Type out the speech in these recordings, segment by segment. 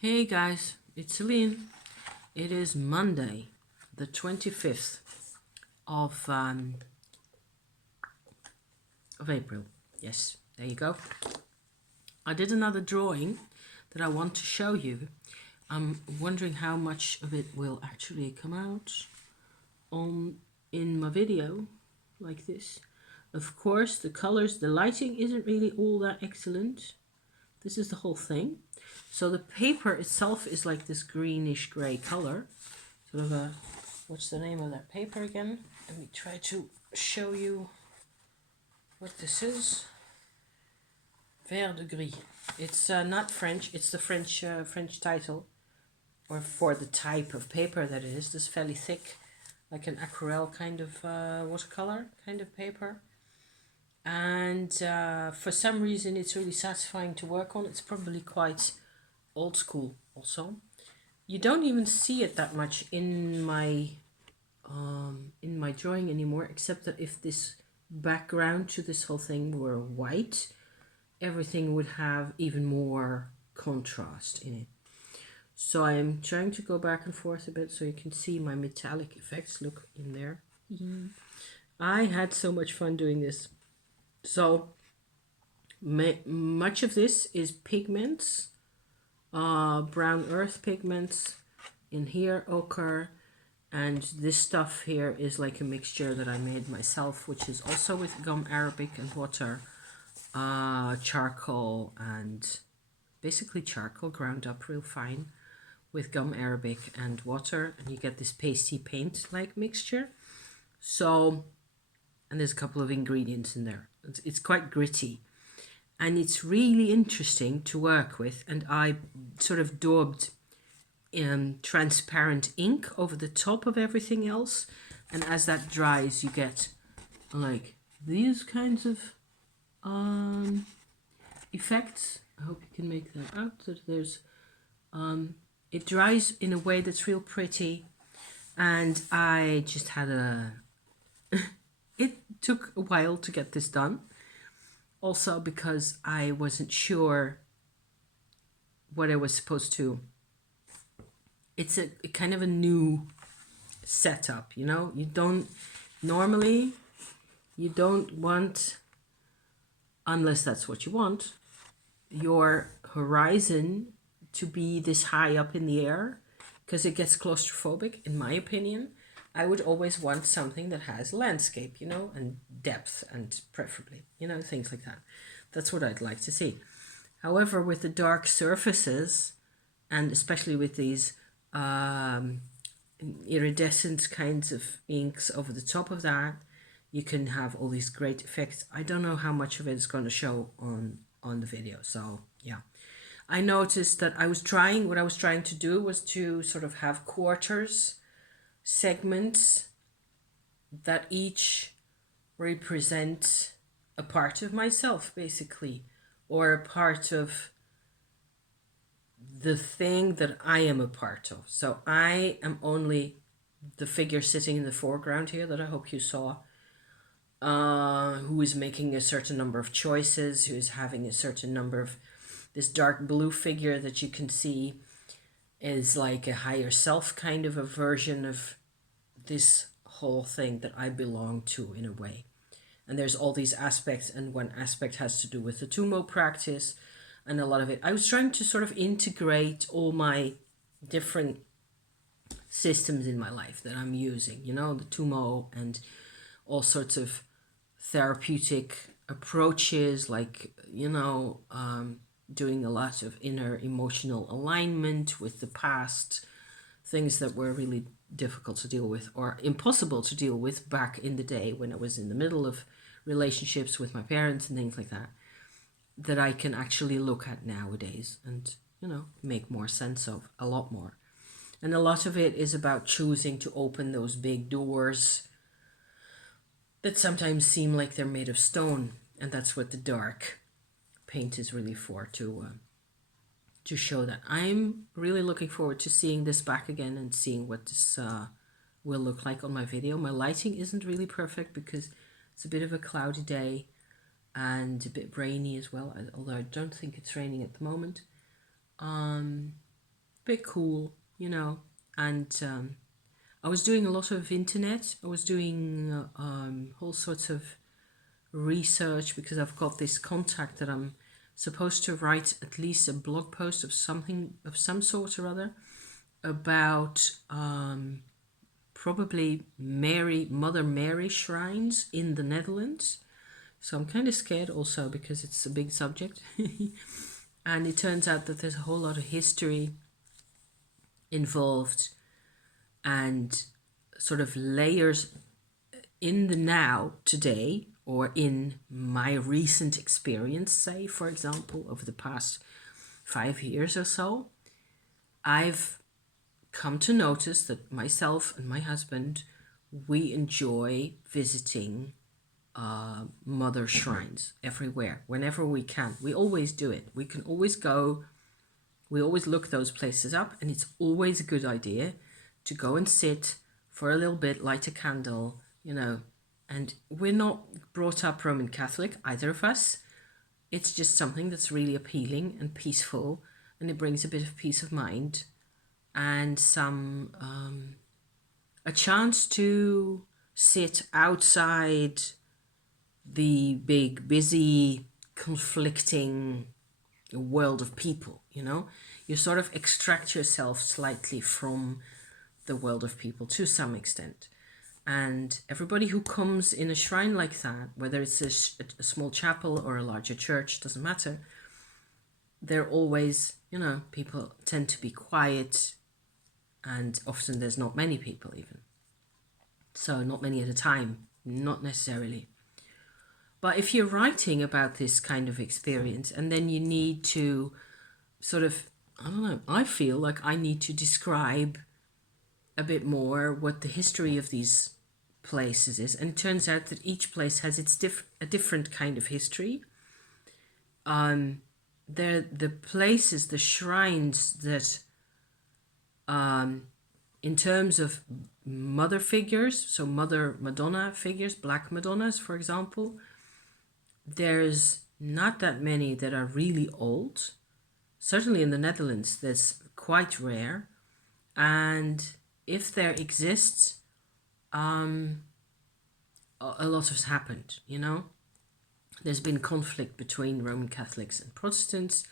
Hey guys, it's Celine. It is Monday, the 25th of April. Yes, there you go. I did another drawing that I want to show you. I'm wondering how much of it will actually come out in my video like this. Of course, the colors, the lighting isn't really all that excellent. This is the whole thing. So the paper itself is like this greenish gray color. Sort of a, what's the name of that paper again? Let me try to show you what this is. Vert de gris. It's not French, it's the French title, or for the type of paper that it is. This fairly thick, like an aquarelle kind of watercolor kind of paper. And for some reason it's really satisfying to work on. It's probably quite old school also. You don't even see it that much in my drawing anymore, except that if this background to this whole thing were white, everything would have even more contrast in it. So I'm trying to go back and forth a bit so you can see my metallic effects. Look in there. I had so much fun doing this. So much of this is pigments, brown earth pigments, in here ochre, and this stuff here is like a mixture that I made myself, which is also with gum arabic and water, charcoal, and basically charcoal ground up real fine with gum arabic and water, and you get this pasty paint like mixture. So, and there's a couple of ingredients in there. It's quite gritty and it's really interesting to work with, and I sort of daubed transparent ink over the top of everything else, and as that dries you get like these kinds of effects. I hope you can make that out. That there's it dries in a way that's real pretty, and I just had a it took a while to get this done, also because I wasn't sure what I was supposed to. It's a kind of a new setup, you know. You don't normally, you don't want, unless that's what you want, your horizon to be this high up in the air, because it gets claustrophobic, in my opinion. I would always want something that has landscape, you know, and depth, and preferably, you know, things like that. That's what I'd like to see. However, with the dark surfaces, and especially with these iridescent kinds of inks over the top of that, you can have all these great effects. I don't know how much of it is going to show on the video, so yeah. I noticed that what I was trying to do was to sort of have quarters, segments that each represent a part of myself, basically, or a part of the thing that I am a part of. So I am only the figure sitting in the foreground here that I hope you saw, who is making a certain number of choices, who is having a certain number of, this dark blue figure that you can see is like a higher self kind of a version of this whole thing that I belong to in a way. And there's all these aspects, and one aspect has to do with the Tumo practice, and a lot of it. I was trying to sort of integrate all my different systems in my life that I'm using, you know, the Tumo and all sorts of therapeutic approaches, like, you know, doing a lot of inner emotional alignment with the past, things that were really difficult to deal with or impossible to deal with back in the day when I was in the middle of relationships with my parents and things like that, that I can actually look at nowadays and, you know, make more sense of a lot more. And a lot of it is about choosing to open those big doors that sometimes seem like they're made of stone, and that's what the dark paint is really for, to show that. I'm really looking forward to seeing this back again and seeing what this will look like on my video. My lighting isn't really perfect because it's a bit of a cloudy day and a bit rainy as well, although I don't think it's raining at the moment. bit cool, you know. And I was doing a lot of internet. I was doing all sorts of research because I've got this contact that I'm supposed to write at least a blog post of something of some sort or other about probably Mother Mary shrines in the Netherlands. So I'm kind of scared also because it's a big subject. And it turns out that there's a whole lot of history involved and sort of layers in the now today, or in my recent experience, say, for example, over the past 5 years or so. I've come to notice that myself and my husband, we enjoy visiting mother shrines everywhere, whenever we can. We always do it. We can always go, we always look those places up, and it's always a good idea to go and sit for a little bit, light a candle, you know. And we're not brought up Roman Catholic, either of us. It's just something that's really appealing and peaceful, and it brings a bit of peace of mind and some a chance to sit outside the big, busy, conflicting world of people, you know. You sort of extract yourself slightly from the world of people to some extent. And everybody who comes in a shrine like that, whether it's a small chapel or a larger church, doesn't matter, they're always, you know, people tend to be quiet, and often there's not many people even. So not many at a time, not necessarily. But if you're writing about this kind of experience, and then you need to sort of, I don't know, I feel like I need to describe a bit more what the history of these places is. And it turns out that each place has a different kind of history. They're the places, the shrines that, in terms of mother figures, so Mother Madonna figures, Black Madonnas, for example, there's not that many that are really old. Certainly in the Netherlands, that's quite rare. And if there exists, a lot has happened, you know. There's been conflict between Roman Catholics and Protestants,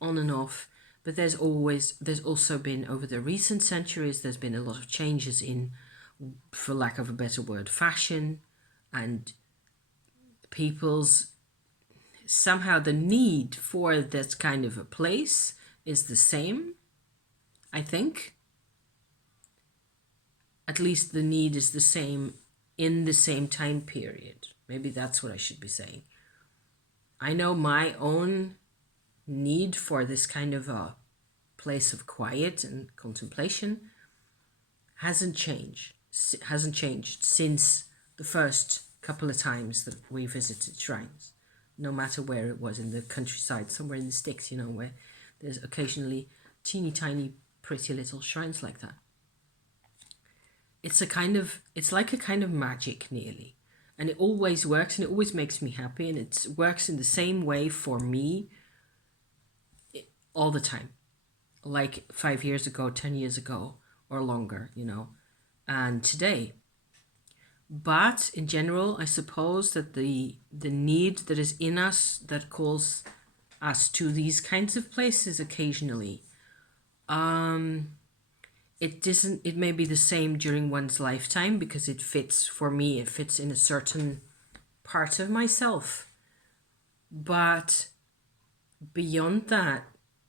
on and off. But there's also been, over the recent centuries, there's been a lot of changes in, for lack of a better word, fashion, and people's, somehow the need for that kind of a place is the same, I think. At least the need is the same in the same time period. Maybe that's what I should be saying. I know my own need for this kind of a place of quiet and contemplation hasn't changed since the first couple of times that we visited shrines, no matter where it was, in the countryside, somewhere in the sticks, you know, where there's occasionally teeny tiny pretty little shrines like that. It's like a kind of magic, nearly. And it always works, and it always makes me happy, and it works in the same way for me all the time. Like 5 years ago, 10 years ago, or longer, you know, and today. But in general, I suppose that the need that is in us that calls us to these kinds of places occasionally, it may be the same during one's lifetime, because it fits in a certain part of myself. But beyond that,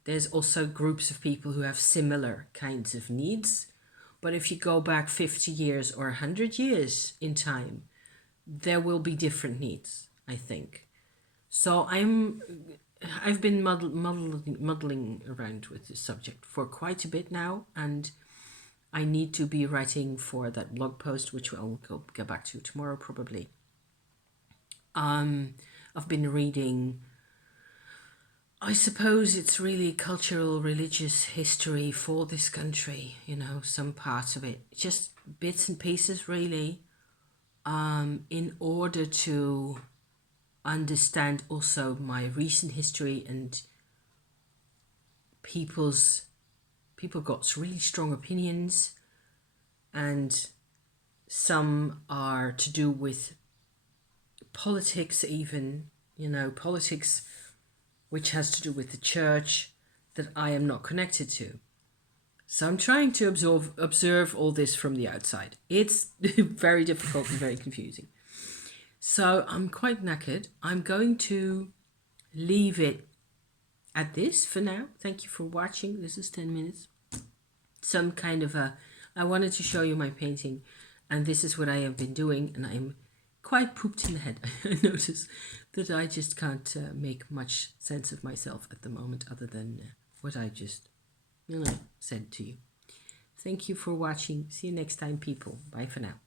there's also groups of people who have similar kinds of needs. But if you go back 50 years or 100 years in time, there will be different needs, I think. So I've been muddling around with this subject for quite a bit now, and I need to be writing for that blog post, which I'll get back to tomorrow probably. I've been reading, I suppose it's really cultural, religious history for this country, you know, some parts of it, just bits and pieces really, in order to understand also my recent history and people's people got really strong opinions, and some are to do with politics even, politics which has to do with the church that I am not connected to. So I'm trying to observe all this from the outside. It's very difficult and very confusing. So I'm quite knackered. I'm going to leave it at this for now. Thank you for watching. This is 10 minutes. Some kind of I wanted to show you my painting, and this is what I have been doing, and I'm quite pooped in the head. I notice that I just can't make much sense of myself at the moment, other than what I just, said to you. Thank you for watching. See you next time, people. Bye for now.